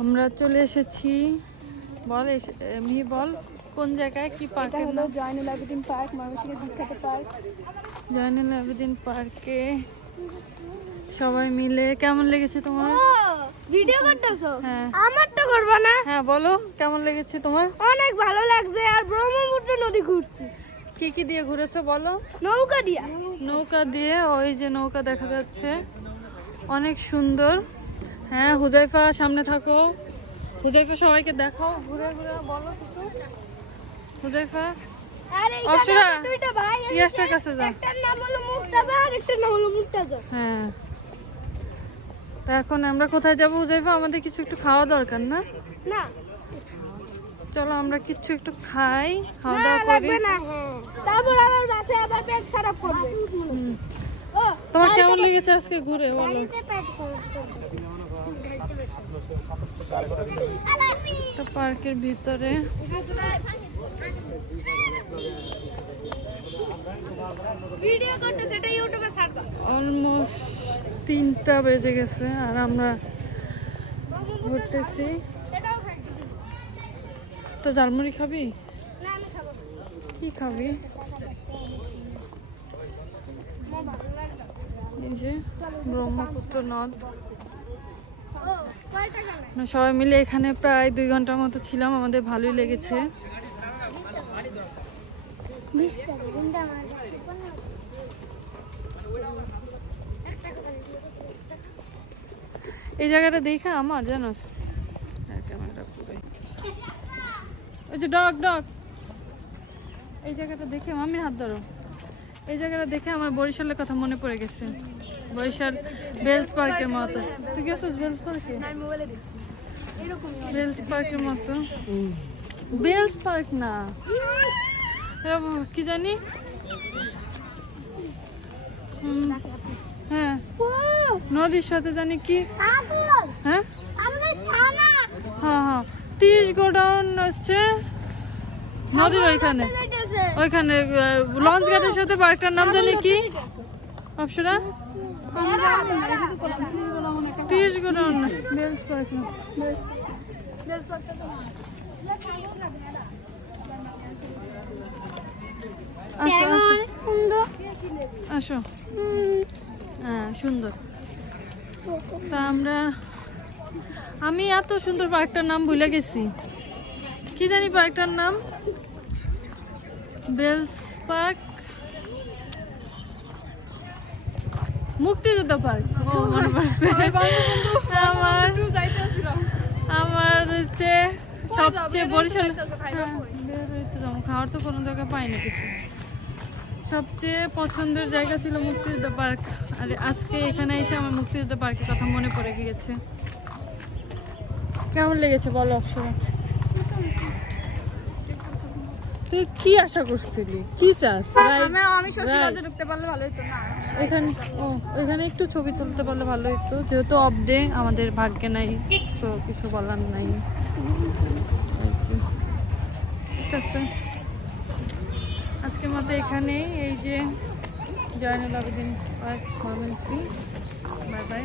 আমরা চলে এসেছি। বল এমনি বল কোন জায়গায় কি পার্ক? এটা হলো জয়নুল আবেদিন পার্ক, ময়মনসিংহের বিখ্যাত পার্ক। জয়নুল আবেদিন পার্কে সবাই মিলে কেমন লেগেছে তোমার? ভিডিও করতেছো? হ্যাঁ। আমার তো করবা না? হ্যাঁ বলো কেমন লেগেছে তোমার? অনেক ভালো লাগছে। আর ব্রহ্মপুত্র নদী ঘুরছি। কি কি দিয়ে ঘুরেছো বলো? নৌকা দিয়া। নৌকা দিয়ে, ওই যে নৌকা দেখা যাচ্ছে, অনেক সুন্দর। হ্যাঁ হুজাইফা সামনে থাকো। হুজাইফা সবাইকে দেখাও, ঘুরে ঘুরে বলো কিছু। হুজাইফা আর এইখানে অপসরা, দুইটা ভাই ইয়াসটার কাছে যাও। একটার নাম হলো মুস্তাফা আর একটার নাম হলো মুর্তাজা। হ্যাঁ, তা এখন আমরা কোথায় যাবো হুজাইফা? আমাদের কিছু একটু খাওয়া দরকার না? না চলো আমরা কিছু একটু খাই, খাওয়া না দাওয়া করি। লাগবে না। তারপর আবার বাসে আবার পেট খারাপ করবে। হুম। ও তোমার কেমন লেগেছে আজকে ঘুরে বলো? গাড়িতে পেট খারাপ করবে। একটা পার্কের ভিতরে ভিডিও করতে সেটা ইউটিউবে ছাড়বা। অলমোস্ট 3টা বেজে গেছে আর আমরা ঘুরতেছি। এটাও খাই। তো ঝালমুড়ি খাবি? না আমি খাবো না। কি খাবি? আমার ভালো লাগলো। এই যে ব্রহ্মপুত্র নদ। ও কয় টাকা নেয়? আমরা সবাই মিলে এখানে প্রায় 2 ঘন্টার মতো ছিলাম, আমাদের ভালোই লেগেছে। 20 টাকা কিন্তু আমার এই জায়গাটা দেখে আমার জানোস, ওই যে ডগ ডগ, এই জায়গাটা দেখে মামির হাত ধরো। এই জায়গাটা দেখে আমার বরিশালের কথা মনে পড়ে গেছে। বরিশাল বেলস পার্কের মতো। তুই গেছিস বেলস পার্কে? না আমি মোবাইলে দেখছি এরকমই বেলস পার্কের মতো। বেলস পার্ক না, এটা কি জানি। হ্যাঁ নদীর সাথে জানি কি। ছাগল হ্যাঁ আমরা ছানা হ্যাঁ হ্যাঁ, 30 গোডাউন হচ্ছে নদীর ওইখানে। ওইখানে লঞ্চ ঘাটের সাথে পার্কটার নাম জানি কি অপসরা? 30 গোডাউন বেলস পার্ক না। আসো আসো সুন্দর আসো। হ্যাঁ সুন্দর। তা আমি এত সুন্দর পার্কটার নাম ভুলে গেছি, কি জানি পার্কটার নাম? বেলস পার্ক, মুক্তিযোদ্ধা পার্ক। ও মনে পড়ছে। আমার হচ্ছে সবচেয়ে বরিশাল খাওয়ার তো কোনো জায়গায় পাই না কিছু। সবচেয়ে পছন্দের জায়গা ছিল মুক্তিযোদ্ধা পার্ক, আর আজকে এখানে এসে আমার মুক্তিযোদ্ধা পার্কের কথা মনে পড়ে গিয়েছে। কেমন লেগেছে বলো অপসরা? তুই কি আশা করছিলি, কি চাস? আমি শশীগঞ্জে ঢুকতে পারলে ভালো হতো না। এখানে এখানে একটু ছবি তুলতে পারলে ভালো হতো, যেহেতু অফ ডে আমাদের ভাগ্যে নাই, তো কিছু বলার নাই। ঠিক আছে, আজকের মতো এখানেই। এই যে Zainul Abedin park, Mymensingh. Bye by.